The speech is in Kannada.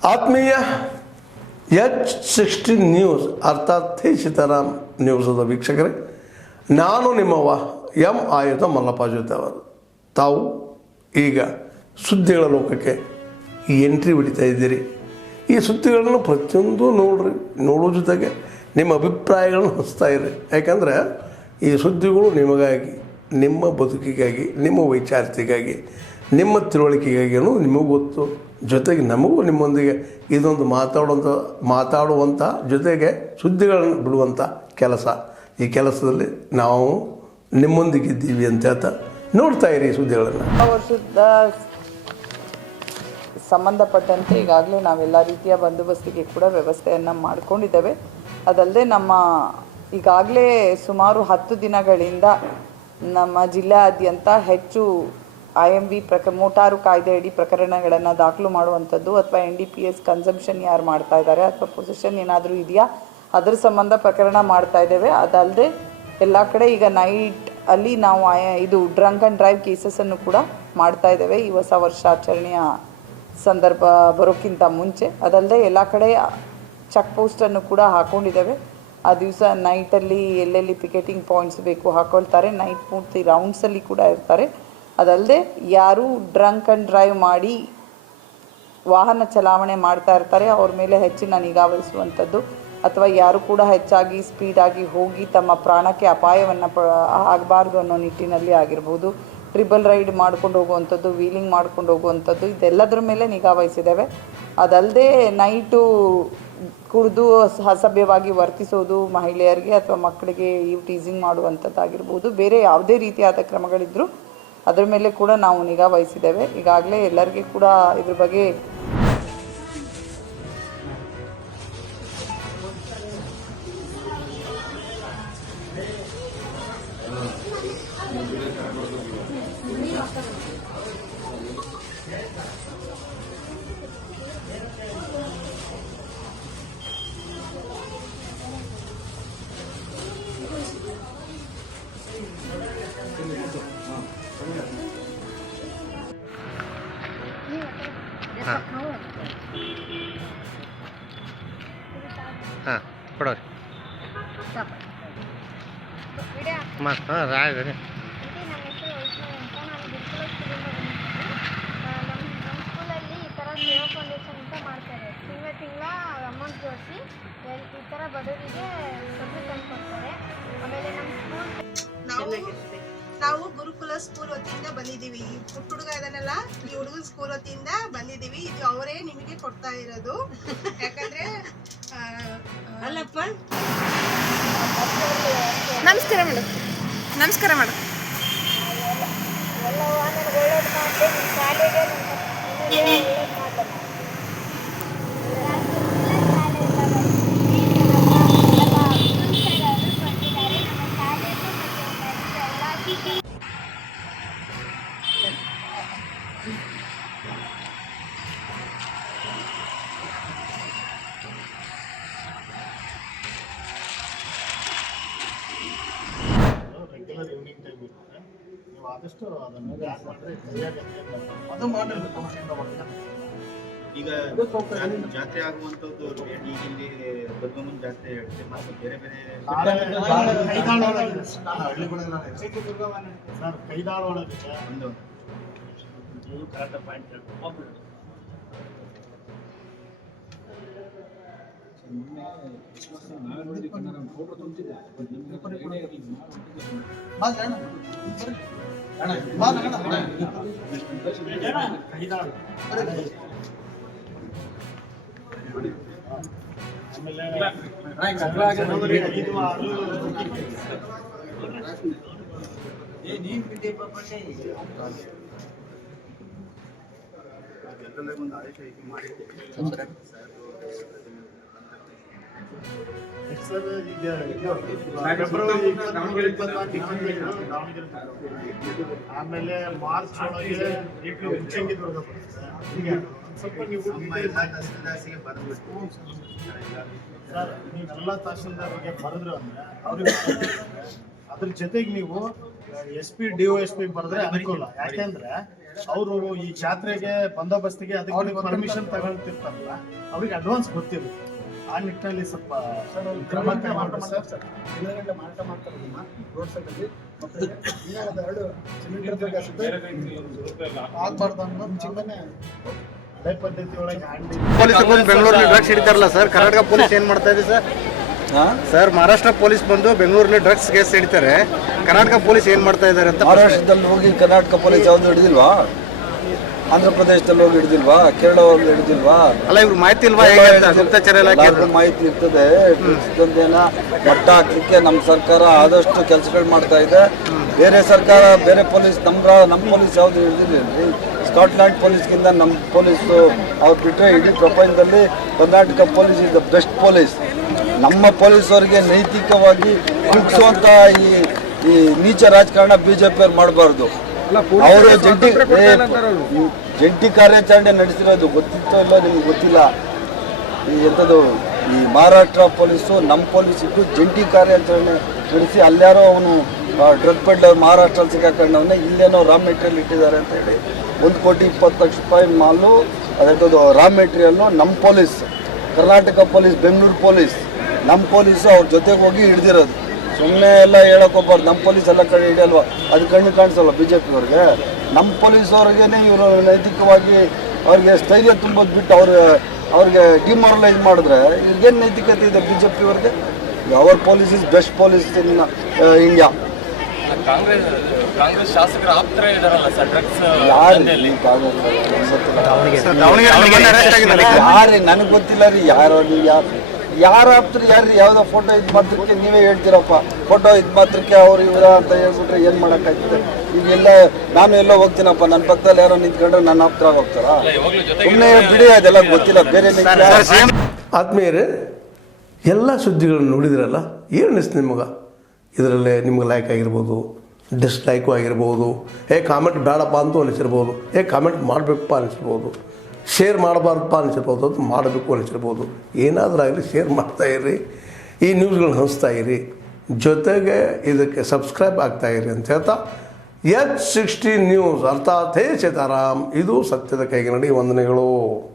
ಆತ್ಮೀಯ H16 ನ್ಯೂಸ್ ಅರ್ಥಾತ್ ಸೀತಾರಾಮ್ ನ್ಯೂಸದ ವೀಕ್ಷಕರೇ, ನಾನು ನಿಮ್ಮವ ಆಯುಧ ಮಲ್ಲಪ್ಪ ಜೊತೆ ಅವರು. ತಾವು ಈಗ ಸುದ್ದಿಗಳ ಲೋಕಕ್ಕೆ ಎಂಟ್ರಿ ಹೊಡಿತಾ ಇದ್ದೀರಿ. ಈ ಸುದ್ದಿಗಳನ್ನು ಪ್ರತಿಯೊಂದು ನೋಡೋ ಜೊತೆಗೆ ನಿಮ್ಮ ಅಭಿಪ್ರಾಯಗಳನ್ನು ಹಂಚ್ತಾ ಇರಿ. ಯಾಕಂದರೆ ಈ ಸುದ್ದಿಗಳು ನಿಮಗಾಗಿ, ನಿಮ್ಮ ಬದುಕಿಗಾಗಿ, ನಿಮ್ಮ ವೈಚಾರಿಕೆಗಾಗಿ, ನಿಮ್ಮ ತಿಳುವಳಿಕೆಗಾಗಿಯೂ ನಿಮಗೂ ಗೊತ್ತು. ಜೊತೆಗೆ ನಮಗೂ ನಿಮ್ಮೊಂದಿಗೆ ಇದೊಂದು ಮಾತಾಡುವಂಥ ಜೊತೆಗೆ ಸುದ್ದಿಗಳನ್ನು ಬಿಡುವಂಥ ಕೆಲಸ. ಈ ಕೆಲಸದಲ್ಲಿ ನಾವು ನಿಮ್ಮೊಂದಿಗಿದ್ದೀವಿ ಅಂತ ಹೇಳ್ತಾ ನೋಡ್ತಾ ಇರಿ ಸುದ್ದಿಗಳನ್ನು. ವರ್ಷದ ಸಂಬಂಧಪಟ್ಟಂತೆ ಈಗಾಗಲೇ ನಾವೆಲ್ಲ ರೀತಿಯ ಬಂದೋಬಸ್ತಿಗೆ ಕೂಡ ವ್ಯವಸ್ಥೆಯನ್ನು ಮಾಡಿಕೊಂಡಿದ್ದೇವೆ. ಅದಲ್ಲದೆ ನಮ್ಮ ಈಗಾಗಲೇ ಸುಮಾರು 10 ದಿನಗಳಿಂದ ನಮ್ಮ ಜಿಲ್ಲೆಯಾದ್ಯಂತ ಹೆಚ್ಚು IMV ಮೋಟಾರು ಕಾಯ್ದೆ ಅಡಿ ಪ್ರಕರಣಗಳನ್ನು ದಾಖಲು ಮಾಡುವಂಥದ್ದು ಅಥವಾ NDPS ಕನ್ಸಂಪ್ಷನ್ ಯಾರು ಮಾಡ್ತಾ ಇದ್ದಾರೆ ಅಥವಾ ಪೊಸಿಷನ್ ಏನಾದರೂ ಇದೆಯಾ ಅದರ ಸಂಬಂಧ ಪ್ರಕರಣ ಮಾಡ್ತಾ ಇದ್ದೇವೆ. ಅದಲ್ಲದೆ ಎಲ್ಲ ಕಡೆ ಈಗ ನೈಟ್ ಅಲ್ಲಿ ನಾವು ಇದು ಡ್ರಂಕ್ ಆ್ಯಂಡ್ ಡ್ರೈವ್ ಕೇಸಸನ್ನು ಕೂಡ ಮಾಡ್ತಾ ಇದ್ದೇವೆ ಈ ಹೊಸ ವರ್ಷಾಚರಣೆಯ ಸಂದರ್ಭ ಬರೋಕ್ಕಿಂತ ಮುಂಚೆ. ಅದಲ್ಲದೆ ಎಲ್ಲ ಕಡೆ ಚೆಕ್ ಪೋಸ್ಟನ್ನು ಕೂಡ ಹಾಕ್ಕೊಂಡಿದ್ದೇವೆ. ಆ ದಿವಸ ನೈಟಲ್ಲಿ ಎಲ್ಲೆಲ್ಲಿ ಪಿಕೆಟಿಂಗ್ ಪಾಯಿಂಟ್ಸ್ ಬೇಕು ಹಾಕ್ಕೊಳ್ತಾರೆ, ನೈಟ್ ಪೂರ್ತಿ ರೌಂಡ್ಸಲ್ಲಿ ಕೂಡ ಇರ್ತಾರೆ. ಅದಲ್ಲದೆ ಯಾರು ಡ್ರಂಕ್ ಆ್ಯಂಡ್ ಡ್ರೈವ್ ಮಾಡಿ ವಾಹನ ಚಲಾವಣೆ ಮಾಡ್ತಾ ಇರ್ತಾರೆ ಅವ್ರ ಮೇಲೆ ಹೆಚ್ಚಿನ ನಿಗಾ ವಹಿಸುವಂಥದ್ದು, ಅಥವಾ ಯಾರು ಕೂಡ ಹೆಚ್ಚಾಗಿ ಸ್ಪೀಡಾಗಿ ಹೋಗಿ ತಮ್ಮ ಪ್ರಾಣಕ್ಕೆ ಅಪಾಯವನ್ನು ಆಗಬಾರ್ದು ಅನ್ನೋ ನಿಟ್ಟಿನಲ್ಲಿ ಆಗಿರ್ಬೋದು, ಟ್ರಿಬಲ್ ರೈಡ್ ಮಾಡ್ಕೊಂಡು ಹೋಗುವಂಥದ್ದು, ವೀಲಿಂಗ್ ಮಾಡ್ಕೊಂಡು ಹೋಗುವಂಥದ್ದು, ಇದೆಲ್ಲದರ ಮೇಲೆ ನಿಗಾ ವಹಿಸಿದ್ದೇವೆ. ಅದಲ್ಲದೆ ನೈಟು ಕುಡಿದು ಅಸಭ್ಯವಾಗಿ ವರ್ತಿಸೋದು, ಮಹಿಳೆಯರಿಗೆ ಅಥವಾ ಮಕ್ಕಳಿಗೆ ಟೀಸಿಂಗ್ ಮಾಡುವಂಥದ್ದಾಗಿರ್ಬೋದು, ಬೇರೆ ಯಾವುದೇ ರೀತಿಯಾದ ಕ್ರಮಗಳಿದ್ದರೂ ಅದರ ಮೇಲೆ ಕೂಡ ನಾವು ನಿಗಾ ವಹಿಸಿದ್ದೇವೆ. ಈಗಾಗಲೇ ಎಲ್ಲರಿಗೂ ಕೂಡ ಇದ್ರ ಬಗ್ಗೆ ಕೊಡೋರಿ ಮತ್ತು ರಾಗ ರೀ. ನಮ್ಮ ಹೆಸರು ವೈಷ್ಣವಿ ಅಂತ. ನಾನು ಗುರುಕುಲ ಸ್ಕೂಲಲ್ಲಿ ಈ ಥರ ಸೇವಾ ಫೌಂಡೇಶನ್ ಅಂತ ಮಾಡ್ತಾರೆ. ತಿಂಗಳ ಅಮೌಂಟ್ ಜೋಡಿಸಿ ಈ ಥರ ಬಡವರಿಗೆ ಸಬ್ಸಿಡಿ ತಂದು ಕೊಡ್ತಾರೆ. ಆಮೇಲೆ ನಮ್ಮ ನಾವು ಗುರುಕುಲ ಸ್ಕೂಲ್ ವತಿಯಿಂದ ಬಂದಿದ್ದೀವಿ. ಈ ಪುಟ್ಟ ಹುಡುಗ ಇದನ್ನೆಲ್ಲ ಈ ಹುಡುಗನ ಸ್ಕೂಲ್ ವತಿಯಿಂದ ಬಂದಿದ್ದೀವಿ. ಇದು ಅವರೇ ನಿಮಗೆ ಕೊಡ್ತಾ ಇರೋದು. ಯಾಕಂದ್ರೆ ಅಲ್ಲಪ್ಪ ನಮಸ್ಕಾರ ಮೇಡಮ್. ನಮಸ್ಕಾರ ಮೇಡಮ್. ಎಲ್ಲ ಒಳ್ಳೇದು ಮಾಡಿ ಶಾಲೆಗೆ ಒಳ್ಳೇದು ಮಾಡ್ತಾರೆ. ರೆಗ್ಯುಲರ್ ಈವ್ನಿಂಗ್ ಟೈಮ್ ಇರುತ್ತೆ. ನೀವು ಆದಷ್ಟು ಅದನ್ನು ಯಾರು ಮಾಡಿದ್ರೆ ಸರಿಯಾಗಿ ಅದು ಮಾಡಿರ್ಬೇಕು. ಈಗ ಜಾತ್ರೆ ಆಗುವಂಥದ್ದು ಈಗ ಇಲ್ಲಿ ದುರ್ಗಮ್ಮನ ಜಾತ್ರೆ ಹೇಳ್ತೀವಿ ಮತ್ತು ಬೇರೆ ಬೇರೆ ಸರ್ ಕೈದಾಳ ಒಳಗಿದೆ ಒಂದು ಕರೆಕ್ಟ್ ಪಾಯಿಂಟ್ ಹೇಳ್ಬೋದು. ಜನರಲ್ಲೇ ಒಂದು ಆದೇಶ ಮಾಡಿದ್ದೀವಿ. ಸರ್ ಈಗ ಫೆಬ್ರವರಿ 24 ಆಮೇಲೆ ಮಾರ್ಚ್ ಒಳಗೆ ಉಚ್ಚಂಗಿ ದುರ್ಗ ಬರುತ್ತೆ. ಸ್ವಲ್ಪ ನೀವು ತಹಸೀಲ್ದಾರ್ಸಿಗೆ ಬರಬೇಕು ಸರ್, ನೀವೆಲ್ಲ ತಹಸೀಲ್ದಾರ್ಗೆ ಬರೆದ್ರು ಅಂದರೆ ಅವ್ರಿಗೆ ಅದ್ರ ಜೊತೆಗೆ ನೀವು SP DOSP ಬರೆದ್ರೆ ಅನುಕೂಲ. ಯಾಕೆಂದ್ರೆ ಅವರು ಈ ಜಾತ್ರೆಗೆ ಬಂದೋಬಸ್ತಿಗೆ ಅದಕ್ಕೆ ಪರ್ಮಿಷನ್ ತಗೊಳ್ತಿರ್ತಾರಲ್ಲ, ಅವ್ರಿಗೆ ಅಡ್ವಾನ್ಸ್ ಗೊತ್ತಿರುತ್ತೆ. ಆ ನಿಟ್ಟಿನಲ್ಲಿ ಸ್ವಲ್ಪ ಕ್ರಮ ತಗೊಂಡು ಸರ್ ಮಾರಾಟ ಮಾಡ್ತಾರಲ್ಲ ರೋಡ್ ಸೈಡ್ ಅಲ್ಲಿ ಆಗ್ಬಾರ್ದು ಅನ್ನೋ ಚಿಂತನೆ ಹಳೆ ಪದ್ಧತಿ ಒಳಗೆ ಪೊಲೀಸ್ ಬಂದು ಬೆಂಗಳೂರಲ್ಲಿ ಡ್ರಗ್ಸ್ ಹಿಡಿತಾರಲ್ಲ ಸರ್, ಕರ್ನಾಟಕ ಪೊಲೀಸ್ ಏನ್ ಮಾಡ್ತಾ ಇದೆ ಸರ್? ಸರ್, ಮಹಾರಾಷ್ಟ್ರ ಪೊಲೀಸ್ ಬಂದು ಬೆಂಗಳೂರಲ್ಲಿ ಡ್ರಗ್ಸ್ ಕೇಸ್ ಹಿಡಿತಾರೆ, ಕರ್ನಾಟಕ ಪೊಲೀಸ್ ಏನ್ ಮಾಡ್ತಾ ಇದ್ದಾರೆ ಅಂತ. ಮಹಾರಾಷ್ಟ್ರದಲ್ಲಿ ಹೋಗಿ ಕರ್ನಾಟಕ ಪೊಲೀಸ್ ಯಾವ್ದು ಹಿಡಿದಿಲ್ವಾ? ಆಂಧ್ರ ಪ್ರದೇಶದಲ್ಲಿ ಹೋಗಿ ಹಿಡಿದಿಲ್ವಾ? ಕೇರಳ ಹೋಗಿ ಹಿಡಿದಿಲ್ವಾ? ಅಲ್ಲ, ಇವ್ರು ಮಾಹಿತಿ ಇಲ್ವಾ? ಗುಪ್ತಚರ ಇಲಾಖೆ ಮಾಹಿತಿ ಇರ್ತದೆ. ಡ್ರಗ್ಸ್ದಂದೇನ ಮಟ್ಟ ಹಾಕ್ಲಿಕ್ಕೆ ನಮ್ಮ ಸರ್ಕಾರ ಆದಷ್ಟು ಕೆಲಸಗಳು ಮಾಡ್ತಾ ಇದೆ. ಬೇರೆ ಸರ್ಕಾರ, ಬೇರೆ ಪೊಲೀಸ್, ನಮ್ಮ ಪೊಲೀಸ್ ಯಾವ್ದು ಹಿಡಿದಿಲ್ಲ. ಸ್ಕಾಟ್ಲ್ಯಾಂಡ್ ಪೊಲೀಸ್ಗಿಂತ ನಮ್ಮ ಪೊಲೀಸು ಅವ್ರು ಬಿಟ್ಟರೆ ಇಡೀ ಪ್ರಪಂಚದಲ್ಲಿ Karnataka police is the best police. ನಮ್ಮ ಪೊಲೀಸವ್ರಿಗೆ ನೈತಿಕವಾಗಿ ಕುಗ್ಸುವಂಥ ಈ ನೀಚ ರಾಜಕಾರಣ BJP ಅವ್ರು ಮಾಡಬಾರ್ದು. ಅವರು ಜಂಟಿ ಕಾರ್ಯಾಚರಣೆ ನಡೆಸಿರೋದು ಗೊತ್ತಿತ್ತೋ ಇಲ್ಲ ನಿಮ್ಗೆ ಗೊತ್ತಿಲ್ಲ. ಈ ಎಂಥದ್ದು ಈ ಮಹಾರಾಷ್ಟ್ರ ಪೊಲೀಸು ನಮ್ಮ ಪೊಲೀಸ್ ಇಟ್ಟು ಜಂಟಿ ಕಾರ್ಯಾಚರಣೆ ನಡೆಸಿ ಅಲ್ಯಾರೋ ಅವನು ಡ್ರಗ್ ಪೆಡ್ಲರ್ ಮಹಾರಾಷ್ಟ್ರಲ್ಲಿ ಸಿಕ್ಕಾಕೊಂಡವನ್ನ ಇಲ್ಲೇನೋ ರಾ ಮೆಟೀರಿಯಲ್ ಇಟ್ಟಿದ್ದಾರೆ ಅಂತ ಹೇಳಿ 1,20,00,000 ಮಾಲು ಅದೆಂಥದ್ದು ರಾ ಮೆಟೀರಿಯಲ್ಲು ನಮ್ಮ police, Karnataka police, Bengaluru police, ನಮ್ಮ ಪೊಲೀಸು ಅವ್ರ ಜೊತೆಗೆ ಹೋಗಿ ಹಿಡ್ದಿರೋದು. ಸುಮ್ಮನೆ ಎಲ್ಲ ಹೇಳೋಕ್ಕೋಗ್ಬಾರ್ದು. ನಮ್ಮ ಪೊಲೀಸ್ ಎಲ್ಲ ಕಡೆ ಹಿಡಿಯಲ್ವ, ಅದು ಕಣ್ಣು ಕಾಣಿಸಲ್ಲ BJP ಅವ್ರಿಗೆ. ನಮ್ಮ ಪೊಲೀಸವ್ರಿಗೇನೆ ಇವರು ನೈತಿಕವಾಗಿ ಅವ್ರಿಗೆ ಸ್ಥೈರ್ಯ ತುಂಬೋದು ಬಿಟ್ಟು ಅವ್ರಿಗೆ ಡಿಮಾರಲೈಸ್ ಮಾಡಿದ್ರೆ ಇವ್ರಿಗೇನು ನೈತಿಕತೆ ಇದೆ BJP ಅವ್ರಿಗೆ? Our police is best police in India. Congress ಶಾಸಕರ ಆಪ್ತರ ಇದಾರಲ್ಲ ಸರ್, ಡ್ರಗ್ಸ್ ಯಾರು ನನಗೆ ಗೊತ್ತಿಲ್ಲ ರೀ. ಯಾರು ಆಪ್ತರು ಯಾರು ಯಾವುದೋ ಫೋಟೋ ಇದು ಮಾತ್ರಕ್ಕೆ ನೀವೇ ಹೇಳ್ತೀರಪ್ಪ. ಫೋಟೋ ಇದು ಮಾತ್ರಕ್ಕೆ ಅವ್ರು ಇವರ ಅಂತ ಹೇಳ್ಬಿಟ್ರೆ ಏನು ಮಾಡೋಕ್ಕಾಗ್ತದೆ? ಈಗೆಲ್ಲ ನಾನು ಎಲ್ಲೋ ಹೋಗ್ತೀನಪ್ಪ, ನನ್ನ ಪಕ್ಕದಲ್ಲಿ ಯಾರೋ ನಿಂತ್ಕೊಂಡ್ರೆ ನನ್ನ ಆಪ್ತರ ಹೋಗ್ತಾರ? ಸುಮ್ಮನೆ ಬಿಡಿ, ಅದೆಲ್ಲ ಗೊತ್ತಿಲ್ಲ. ಬೇರೆ ಆತ್ಮೀಯರೇ, ಎಲ್ಲ ಸುದ್ದಿಗಳನ್ನು ನೋಡಿದ್ರಲ್ಲ, ಏನು ಅನಿಸ್ತು ನಿಮಗೆ? ಇದರಲ್ಲೇ ನಿಮ್ಗೆ ಲೈಕ್ ಆಗಿರ್ಬೋದು, ಡಿಸ್ಲೈಕು ಆಗಿರ್ಬೋದು, ಕಾಮೆಂಟ್ ಬೇಡಪ್ಪ ಅಂತೂ ಅನಿಸಿರ್ಬೋದು, ಕಾಮೆಂಟ್ ಮಾಡಬೇಕಪ್ಪ ಅನಿಸಿರ್ಬೋದು, ಶೇರ್ ಮಾಡಬಾರ್ದಪ್ಪ ಅನಿಸಿರ್ಬೋದು, ಅದು ಮಾಡಬೇಕು ಅನಿಸಿರ್ಬೋದು. ಏನಾದರೂ ಆಗಲಿ ಶೇರ್ ಮಾಡ್ತಾಯಿರಿ, ಈ ನ್ಯೂಸ್ಗಳನ್ನ ಹಂಚ್ತಾ ಇರಿ, ಜೊತೆಗೆ ಇದಕ್ಕೆ ಸಬ್ಸ್ಕ್ರೈಬ್ ಆಗ್ತಾಯಿರಿ ಅಂತ ಹೇಳ್ತಾ H16 ನ್ಯೂಸ್ ಅರ್ಥಾತ್ ಹೇ ಸೀತಾರಾಮ್, ಇದು ಸತ್ಯದ ಕೈಗೆ ನಡಿ. ವಂದನೆಗಳು.